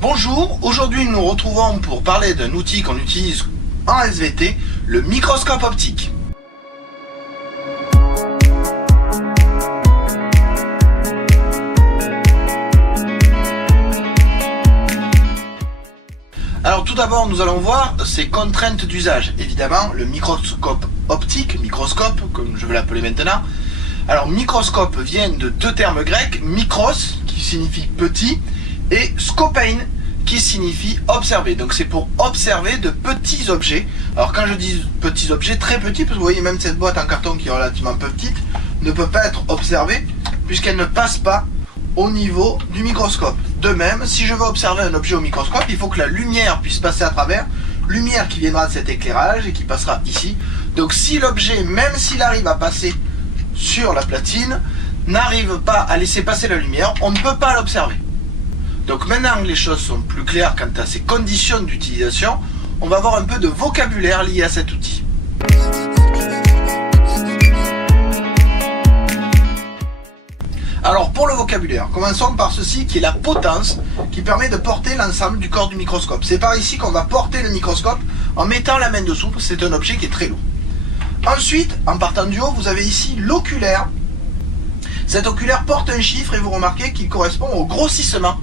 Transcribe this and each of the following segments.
Bonjour, aujourd'hui nous nous retrouvons pour parler d'un outil qu'on utilise en SVT, le microscope optique. Alors tout d'abord nous allons voir ses contraintes d'usage. Évidemment le microscope optique, microscope comme je vais l'appeler maintenant. Alors microscope vient de deux termes grecs, mikros qui signifie petit et scopein qui signifie observer. Donc c'est pour observer de petits objets. Alors quand je dis petits objets, très petits, parce que vous voyez même cette boîte en carton qui est relativement petite, ne peut pas être observée puisqu'elle ne passe pas au niveau du microscope. De même, si je veux observer un objet au microscope, il faut que la lumière puisse passer à travers, lumière qui viendra de cet éclairage et qui passera ici. Donc si l'objet, même s'il arrive à passer sur la platine, n'arrive pas à laisser passer la lumière, on ne peut pas l'observer. Donc maintenant que les choses sont plus claires quant à ces conditions d'utilisation, on va voir un peu de vocabulaire lié à cet outil. Alors pour le vocabulaire, commençons par ceci qui est la potence qui permet de porter l'ensemble du corps du microscope. C'est par ici qu'on va porter le microscope en mettant la main dessous, parce que c'est un objet qui est très lourd. Ensuite, en partant du haut, vous avez ici l'oculaire. Cet oculaire porte un chiffre et vous remarquez qu'il correspond au grossissement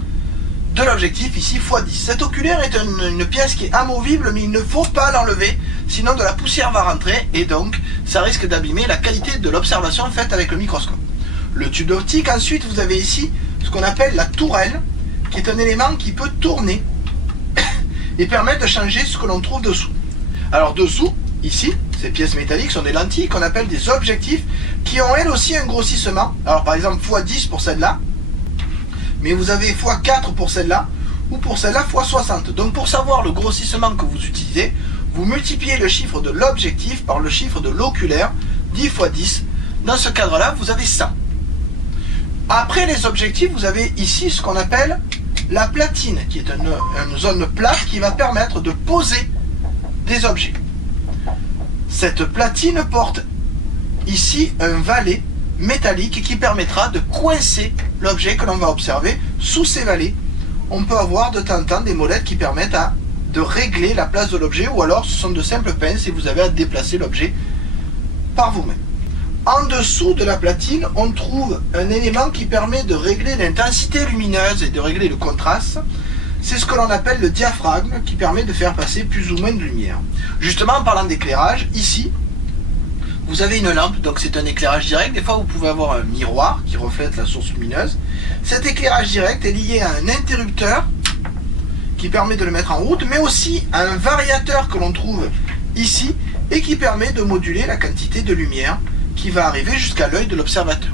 de l'objectif, ici x10. Cet oculaire est une pièce qui est amovible, mais il ne faut pas l'enlever, sinon de la poussière va rentrer et donc ça risque d'abîmer la qualité de l'observation faite avec le microscope. Le tube d'optique, ensuite vous avez ici ce qu'on appelle la tourelle, qui est un élément qui peut tourner et permettre de changer ce que l'on trouve dessous. Alors dessous, ici, ces pièces métalliques sont des lentilles qu'on appelle des objectifs qui ont elles aussi un grossissement. Alors par exemple x10 pour celle-là, mais vous avez x4 pour celle-là, ou pour celle-là x60. Donc pour savoir le grossissement que vous utilisez, vous multipliez le chiffre de l'objectif par le chiffre de l'oculaire, 10 x 10. Dans ce cadre-là, vous avez 100. Après les objectifs, vous avez ici ce qu'on appelle la platine, qui est une zone plate qui va permettre de poser des objets. Cette platine porte ici un valet métallique qui permettra de coincer l'objet que l'on va observer. Sous ces valets, on peut avoir de temps en temps des molettes qui permettent de régler la place de l'objet, ou alors ce sont de simples pinces et vous avez à déplacer l'objet par vous-même. En dessous de la platine, on trouve un élément qui permet de régler l'intensité lumineuse et de régler le contraste. C'est ce que l'on appelle le diaphragme, qui permet de faire passer plus ou moins de lumière. Justement, en parlant d'éclairage, ici, vous avez une lampe, donc c'est un éclairage direct. Des fois, vous pouvez avoir un miroir qui reflète la source lumineuse. Cet éclairage direct est lié à un interrupteur qui permet de le mettre en route, mais aussi à un variateur que l'on trouve ici et qui permet de moduler la quantité de lumière qui va arriver jusqu'à l'œil de l'observateur.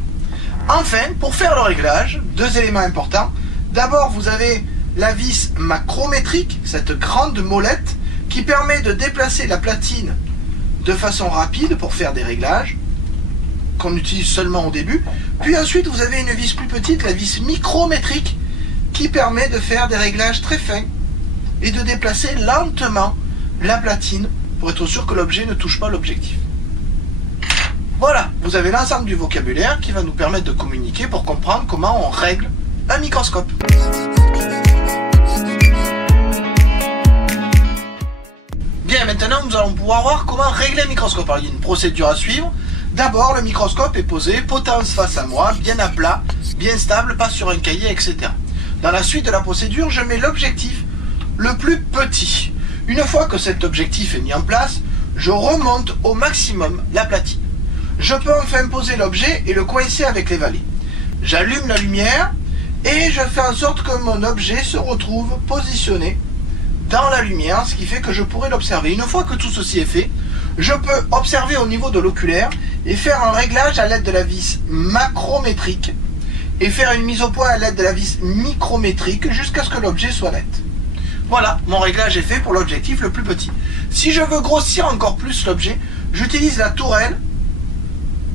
Enfin, pour faire le réglage, deux éléments importants. D'abord, vous avez la vis macrométrique, cette grande molette qui permet de déplacer la platine de façon rapide pour faire des réglages qu'on utilise seulement au début. Puis ensuite, vous avez une vis plus petite, la vis micrométrique, qui permet de faire des réglages très fins et de déplacer lentement la platine pour être sûr que l'objet ne touche pas l'objectif. Voilà, vous avez l'ensemble du vocabulaire qui va nous permettre de communiquer pour comprendre comment on règle un microscope. Bien, maintenant nous allons pouvoir voir comment régler un microscope. Alors, il y a une procédure à suivre. D'abord, le microscope est posé, potence face à moi, bien à plat, bien stable, pas sur un cahier, etc. Dans la suite de la procédure, je mets l'objectif le plus petit. Une fois que cet objectif est mis en place, je remonte au maximum la platine. Je peux enfin poser l'objet et le coincer avec les valets. J'allume la lumière et je fais en sorte que mon objet se retrouve positionné dans la lumière, ce qui fait que je pourrai l'observer. Une fois que tout ceci est fait, je peux observer au niveau de l'oculaire et faire un réglage à l'aide de la vis macrométrique et faire une mise au point à l'aide de la vis micrométrique jusqu'à ce que l'objet soit net. Voilà, mon réglage est fait pour l'objectif le plus petit. Si je veux grossir encore plus l'objet, j'utilise la tourelle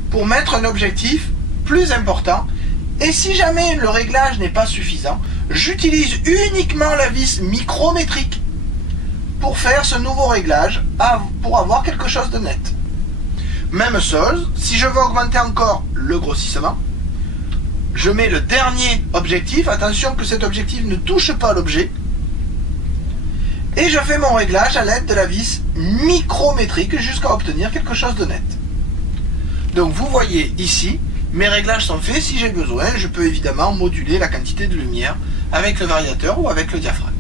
pour mettre un objectif plus important. Et si jamais le réglage n'est pas suffisant, j'utilise uniquement la vis micrométrique pour faire ce nouveau réglage, pour avoir quelque chose de net. Même chose, si je veux augmenter encore le grossissement, je mets le dernier objectif. Attention que cet objectif ne touche pas l'objet. Et je fais mon réglage à l'aide de la vis micrométrique jusqu'à obtenir quelque chose de net. Donc vous voyez ici, mes réglages sont faits. Si j'ai besoin, je peux évidemment moduler la quantité de lumière avec le variateur ou avec le diaphragme.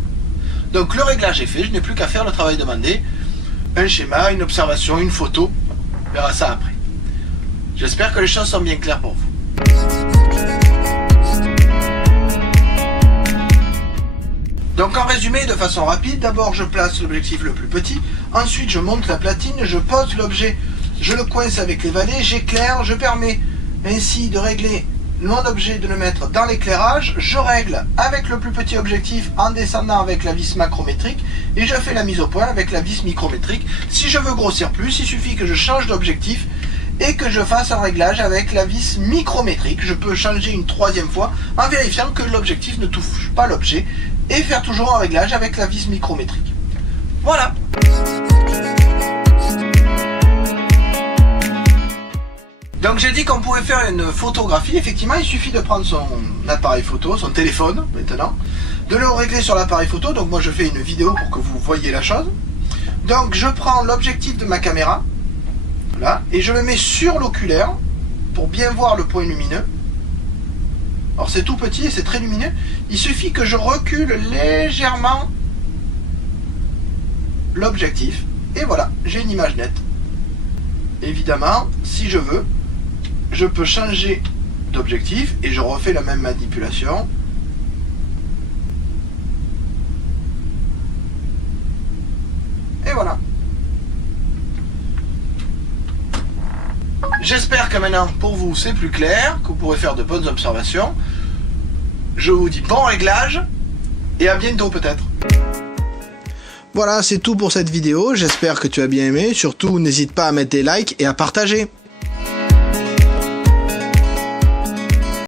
Donc le réglage est fait, je n'ai plus qu'à faire le travail demandé. Un schéma, une observation, une photo. On verra ça après. J'espère que les choses sont bien claires pour vous. Donc en résumé, de façon rapide, d'abord je place l'objectif le plus petit, ensuite je monte la platine, je pose l'objet, je le coince avec les valets, j'éclaire, je permets ainsi de régler mon objet, de le mettre dans l'éclairage, je règle avec le plus petit objectif en descendant avec la vis macrométrique et je fais la mise au point avec la vis micrométrique. Si je veux grossir plus, il suffit que je change d'objectif et que je fasse un réglage avec la vis micrométrique. Je peux changer une troisième fois en vérifiant que l'objectif ne touche pas l'objet et faire toujours un réglage avec la vis micrométrique. Voilà. Donc j'ai dit qu'on pouvait faire une photographie. Effectivement, il suffit de prendre son appareil photo, son téléphone maintenant, de le régler sur l'appareil photo. Donc moi je fais une vidéo pour que vous voyez la chose. Donc je prends l'objectif de ma caméra, là, et je le mets sur l'oculaire pour bien voir le point lumineux. Alors c'est tout petit et c'est très lumineux. Il suffit que je recule légèrement l'objectif. Et voilà, j'ai une image nette. Évidemment, si je veux, je peux changer d'objectif et je refais la même manipulation. Et voilà. J'espère que maintenant pour vous c'est plus clair, que vous pourrez faire de bonnes observations. Je vous dis bon réglage et à bientôt peut-être. Voilà, c'est tout pour cette vidéo. J'espère que tu as bien aimé. Surtout, n'hésite pas à mettre des likes et à partager.